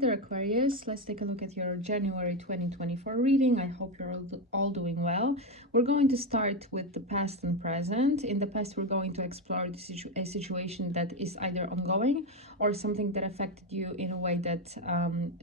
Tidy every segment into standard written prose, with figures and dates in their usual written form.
there, Aquarius. Let's take a look at your January 2024 reading. I hope you're all doing well. We're going to start with the past and present. In the past, we're going to explore a situation that is either ongoing or something that affected you in a way that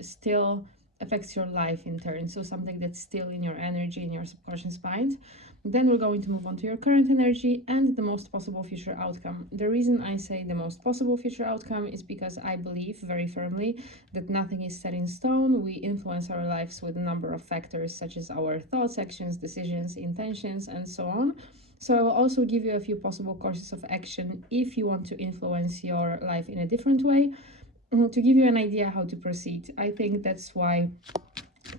still affects your life in turn. So something that's still in your energy, in your subconscious mind. Then we're going to move on to your current energy and the most possible future outcome. The reason I say the most possible future outcome is because I believe very firmly that nothing is set in stone. We influence our lives with a number of factors such as our thoughts, actions, decisions, intentions, and so on. So I will also give you a few possible courses of action if you want to influence your life in a different way, to give you an idea how to proceed. I think that's why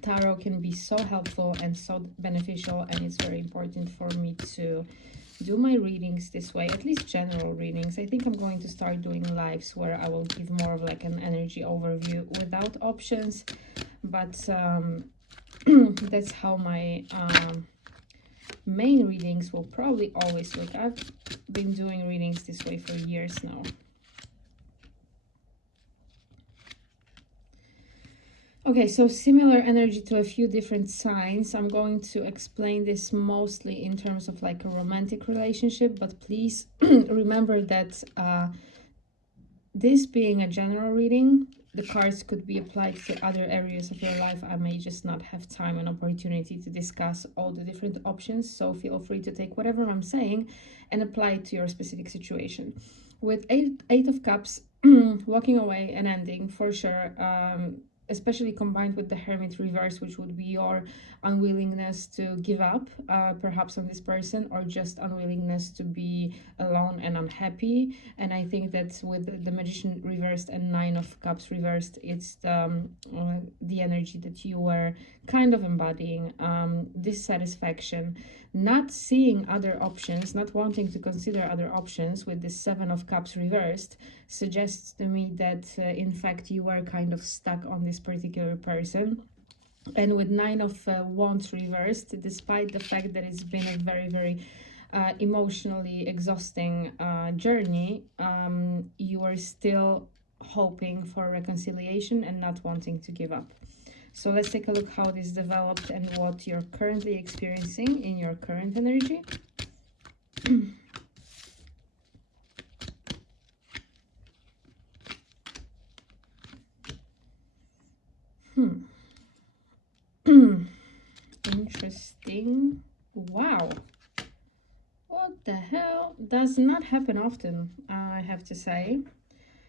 tarot can be so helpful and so beneficial, and it's very important for me to do my readings this way, at least general readings. I think I'm going to start doing lives where I will give more of like an energy overview without options, but that's how my main readings will probably always look. I've been doing readings this way for years now. Okay, so similar energy to a few different signs. I'm going to explain this mostly in terms of like a romantic relationship, but please remember that this being a general reading, the cards could be applied to other areas of your life. I may just not have time and opportunity to discuss all the different options, so feel free to take whatever I'm saying and apply it to your specific situation. With Eight of Cups, walking away and ending for sure, especially combined with the Hermit reverse, which would be your unwillingness to give up, perhaps on this person, or just unwillingness to be alone and unhappy. And I think that with the Magician reversed and Nine of Cups reversed, it's the energy that you were kind of embodying, dissatisfaction, not seeing other options, not wanting to consider other options. With the Seven of Cups reversed suggests to me that in fact you were kind of stuck on this particular person. And with Nine of Wands reversed, despite the fact that it's been a very emotionally exhausting journey, you are still hoping for reconciliation and not wanting to give up. So let's take a look how this developed and what you're currently experiencing in your current energy. Interesting. Wow. What the hell? Does not happen often, I have to say.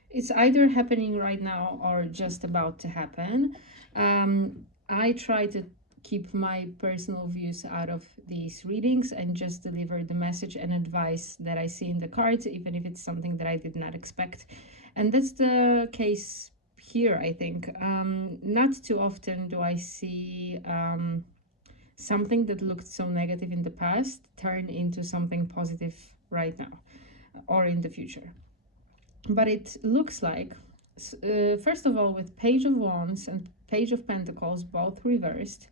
It's either happening right now or just about to happen. I try to keep my personal views out of these readings and just deliver the message and advice that I see in the cards, even if it's something that I did not expect. And that's the case here, I think. Not too often do I see something that looked so negative in the past turn into something positive right now or in the future. But it looks like, first of all, with Page of Wands and Page of Pentacles both reversed,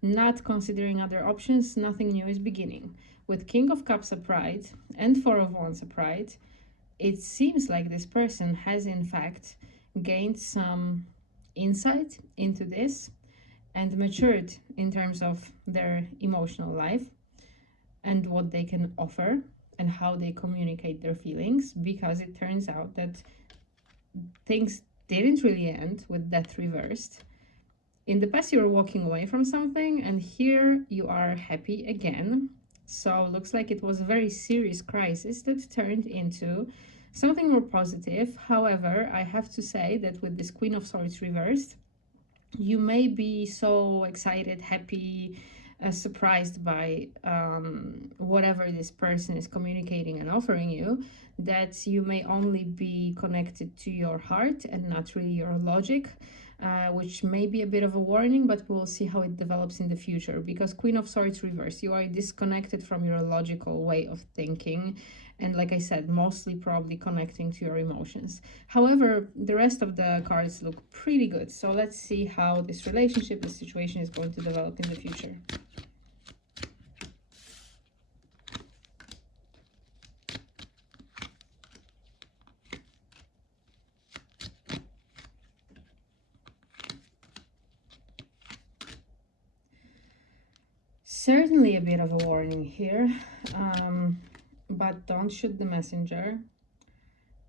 not considering other options, nothing new is beginning. With King of Cups upright and Four of Wands upright, it seems like this person has in fact gained some insight into this and matured in terms of their emotional life and what they can offer and how they communicate their feelings, because it turns out that things didn't really end with Death reversed. In the past you were walking away from something, and here you are happy again. So looks like it was a very serious crisis that turned into something more positive. However, I have to say that with this Queen of Swords reversed, you may be so excited, happy, surprised by whatever this person is communicating and offering you, that you may only be connected to your heart and not really your logic, which may be a bit of a warning, but we'll see how it develops in the future. Because Queen of Swords reverse, you are disconnected from your logical way of thinking, and like I said, mostly probably connecting to your emotions. However, the rest of the cards look pretty good, so let's see how this relationship, this situation is going to develop in the future. certainly a bit of a warning here, but don't shoot the messenger.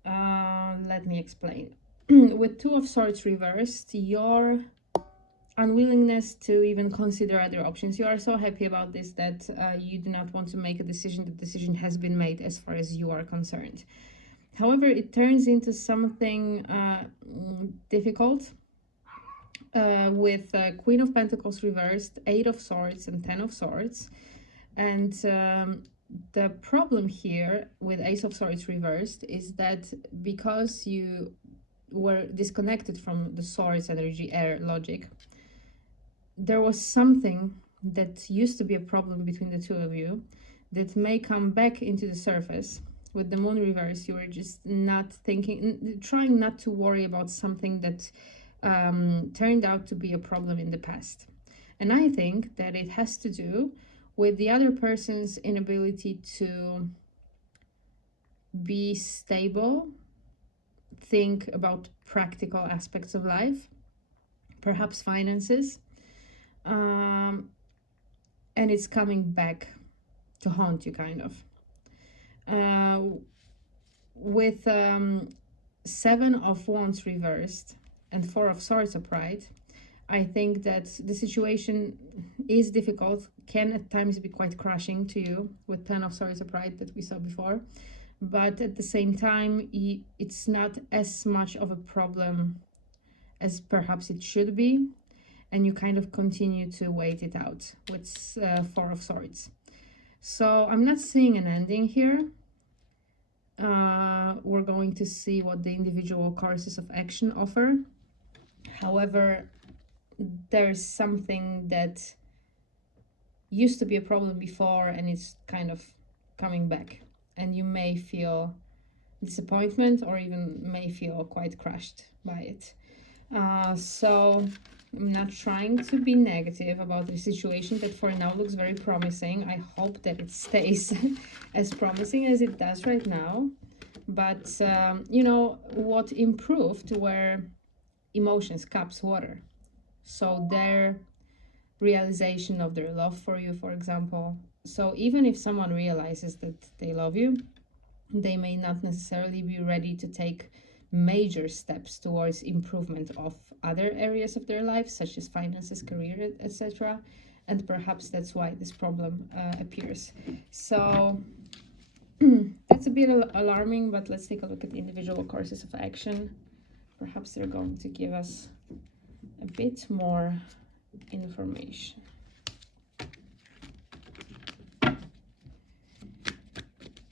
Let me explain. With Two of Swords reversed, your unwillingness to even consider other options. You are so happy about this that you do not want to make a decision. The decision has been made as far as you are concerned. However, it turns into something difficult with Queen of Pentacles reversed, Eight of Swords, and Ten of Swords. And the problem here with Ace of Swords reversed is that because you were disconnected from the Swords energy, air logic, there was something that used to be a problem between the two of you that may come back into the surface. With the Moon reverse, you were just not thinking, trying not to worry about something that turned out to be a problem in the past. And I think that it has to do with the other person's inability to be stable, think about practical aspects of life, perhaps finances, and it's coming back to haunt you, kind of. With Seven of Wands reversed and Four of Swords upright, I think that the situation is difficult, can at times be quite crushing to you with Ten of Swords upright that we saw before. But at the same time, it's not as much of a problem as perhaps it should be. And you kind of continue to wait it out with Four of Swords. So I'm not seeing an ending here. We're going to see what the individual courses of action offer. However, there's something that used to be a problem before and it's kind of coming back. And you may feel disappointment or even may feel quite crushed by it. So I'm not trying to be negative about the situation that for now looks very promising. I hope that it stays as promising as it does right now. But, you know, what improved were emotions, cups, water. So their realization of their love for you, for example. So even if someone realizes that they love you, they may not necessarily be ready to take major steps towards improvement of other areas of their life, such as finances, career, etc. And perhaps that's why this problem appears. So that's a bit alarming, but let's take a look at the individual courses of action. Perhaps they're going to give us a bit more information.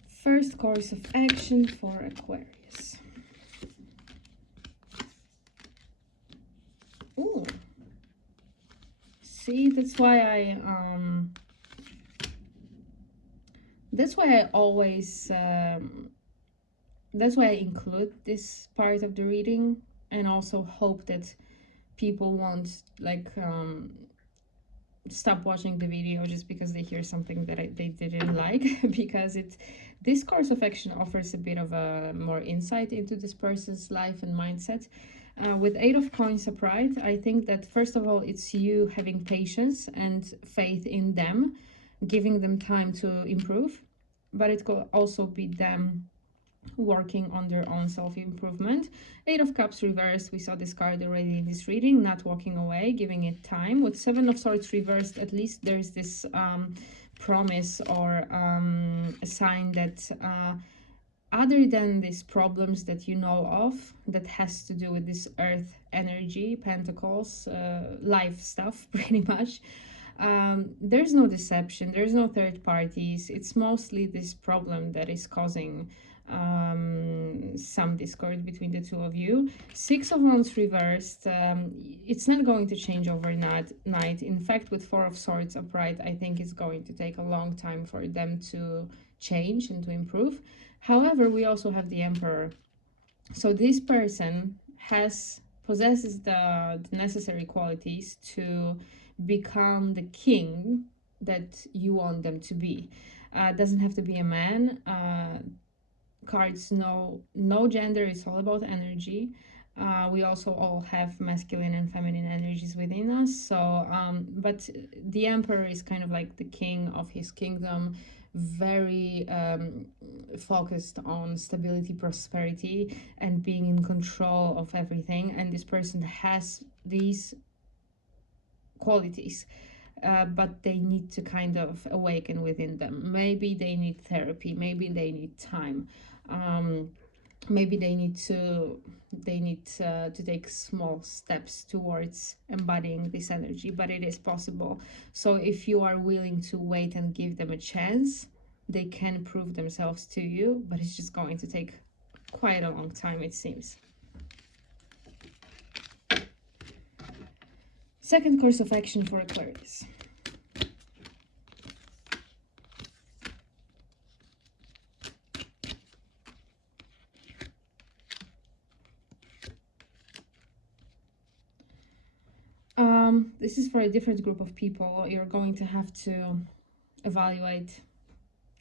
First course of action for Aquarius. Ooh. See, that's why I always that's why I include this part of the reading, and also hope that people won't like stop watching the video just because they hear something that they didn't like, because this course of action offers a bit of a more insight into this person's life and mindset. With Eight of Coins upright, I think that first of all, it's you having patience and faith in them, giving them time to improve, but it could also be them working on their own self-improvement. Eight of Cups reversed, we saw this card already in this reading, not walking away, giving it time. With Seven of Swords reversed, at least there's this promise or a sign that other than these problems that you know of, that has to do with this earth energy, pentacles, life stuff, pretty much, there's no deception, there's no third parties. It's mostly this problem that is causing some discord between the two of you. Six of Wands reversed, it's not going to change overnight. In fact, with Four of Swords upright, I think it's going to take a long time for them to change and to improve. However, we also have the Emperor. So this person possesses the necessary qualities to become the king that you want them to be. Doesn't have to be a man. Cards no gender, it's all about energy. We also all have masculine and feminine energies within us. So, but the Emperor is kind of like the king of his kingdom, very focused on stability, prosperity, and being in control of everything. And this person has these qualities, but they need to kind of awaken within them. Maybe they need therapy, maybe they need time. Maybe they need to take small steps towards embodying this energy, but it is possible. So if you are willing to wait and give them a chance, they can prove themselves to you, but it's just going to take quite a long time, it seems. Second course of action for Aquarius. This is for a different group of people. You're going to have to evaluate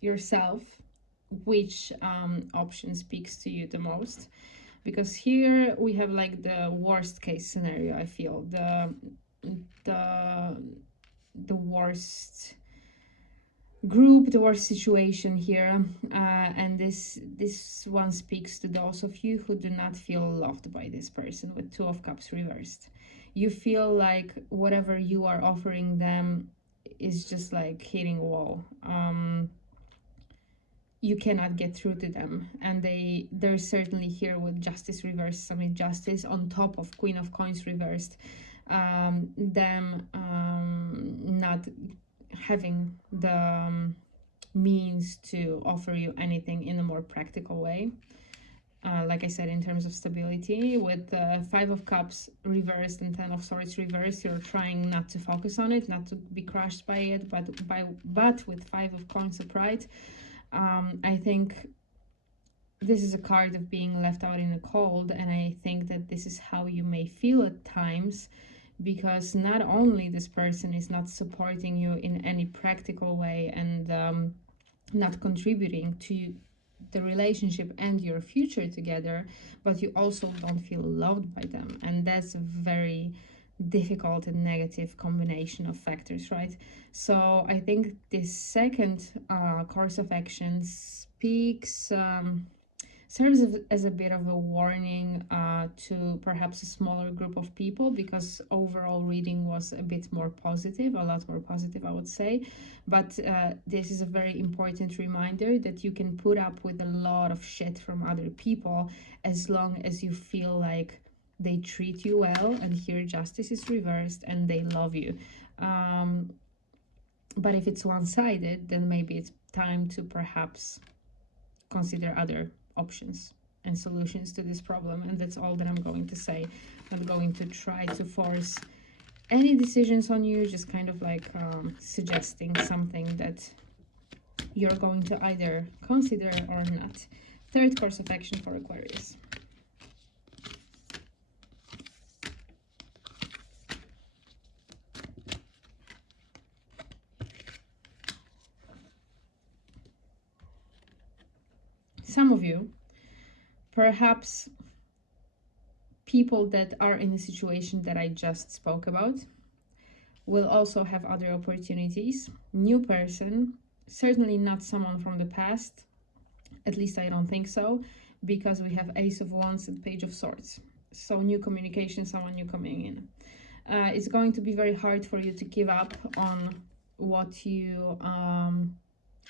yourself which option speaks to you the most, because here we have like the worst case scenario. I feel the worst group, the worst situation here, and this one speaks to those of you who do not feel loved by this person, with Two of Cups reversed. You feel like whatever you are offering them is just like hitting a wall. You cannot get through to them, and they're certainly here with Justice reversed, some injustice on top of Queen of Coins reversed. Them not having the means to offer you anything in a more practical way. Like I said, in terms of stability, with the Five of Cups reversed and Ten of Swords reversed, you're trying not to focus on it, not to be crushed by it, but with Five of Coins upright, I think this is a card of being left out in the cold, and I think that this is how you may feel at times, because not only this person is not supporting you in any practical way and not contributing to the relationship and your future together, but you also don't feel loved by them, and that's a very difficult and negative combination of factors, right? So I think this second course of action speaks serves as a bit of a warning to perhaps a smaller group of people, because overall reading was a bit more positive, a lot more positive, I would say. But this is a very important reminder that you can put up with a lot of shit from other people as long as you feel like they treat you well, and here Justice is reversed, and they love you. But if it's one-sided, then maybe it's time to perhaps consider other options and solutions to this problem. And that's all that I'm going to say. I'm not going to try to force any decisions on you, just kind of like suggesting something that you're going to either consider or not. Third course of action for Aquarius. Some of you, perhaps people that are in a situation that I just spoke about, will also have other opportunities. New person, certainly not someone from the past, at least I don't think so, because we have Ace of Wands and Page of Swords. So new communication, someone new coming in. It's going to be very hard for you to give up on what you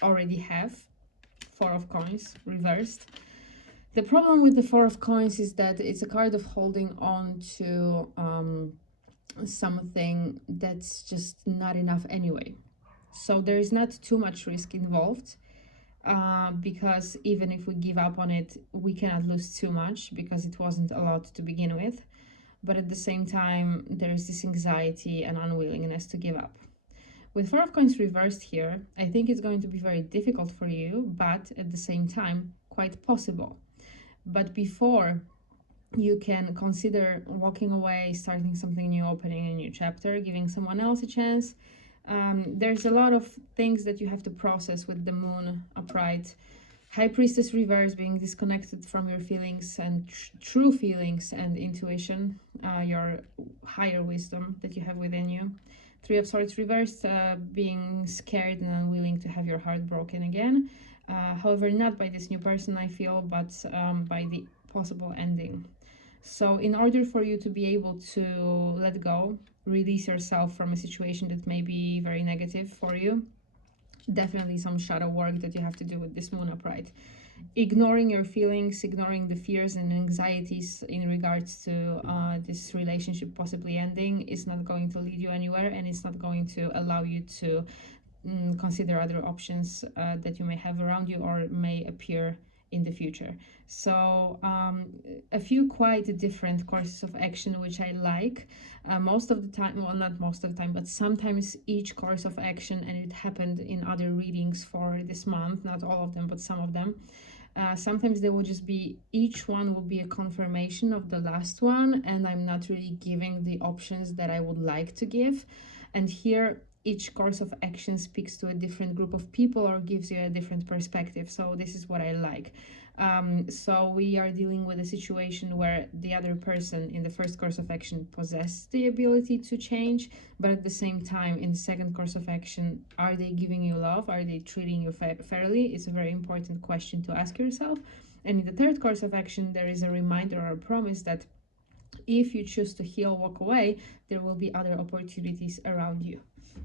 already have. Four of Coins reversed. The problem with the Four of Coins is that it's a card of holding on to something that's just not enough anyway. So there is not too much risk involved, because even if we give up on it, we cannot lose too much because it wasn't a lot to begin with. But at the same time, there is this anxiety and unwillingness to give up. With Four of Coins reversed here, I think it's going to be very difficult for you, but at the same time, quite possible. But before you can consider walking away, starting something new, opening a new chapter, giving someone else a chance, there's a lot of things that you have to process with the Moon upright. High Priestess reverse, being disconnected from your feelings and true feelings and intuition, your higher wisdom that you have within you. Three of Swords reversed, being scared and unwilling to have your heart broken again. However, not by this new person, I feel, but by the possible ending. So in order for you to be able to let go, release yourself from a situation that may be very negative for you, definitely some shadow work that you have to do with this moon upright. Ignoring your feelings, ignoring the fears and anxieties in regards to this relationship possibly ending is not going to lead you anywhere, and it's not going to allow you to consider other options that you may have around you or may appear in the future. So a few quite different courses of action which I like. Most of the time, well, not most of the time, but sometimes each course of action, and it happened in other readings for this month, not all of them but some of them, sometimes they will just be, each one will be a confirmation of the last one, and I'm not really giving the options that I would like to give. And here each course of action speaks to a different group of people or gives you a different perspective. So this is what I like. So we are dealing with a situation where the other person in the first course of action possesses the ability to change, but at the same time in the second course of action, are they giving you love? Are they treating you fairly? It's a very important question to ask yourself. And in the third course of action, there is a reminder or a promise that if you choose to heal, walk away, there will be other opportunities around you.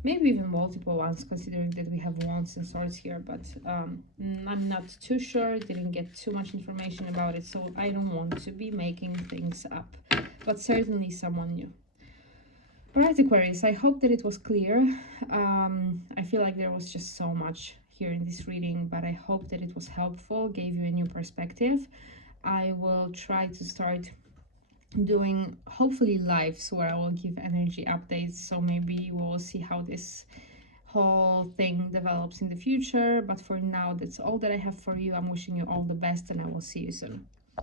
Maybe even multiple ones, considering that we have Wands and Swords here, but I'm not too sure, didn't get too much information about it, so I don't want to be making things up, but certainly someone new. Alright, Aquarius, I hope that it was clear. I feel like there was just so much here in this reading, but I hope that it was helpful, gave you a new perspective. I will try to start doing hopefully lives where I will give energy updates, so maybe we will see how this whole thing develops in the future. But for now, that's all that I have for you. I'm wishing you all the best, and I will see you soon.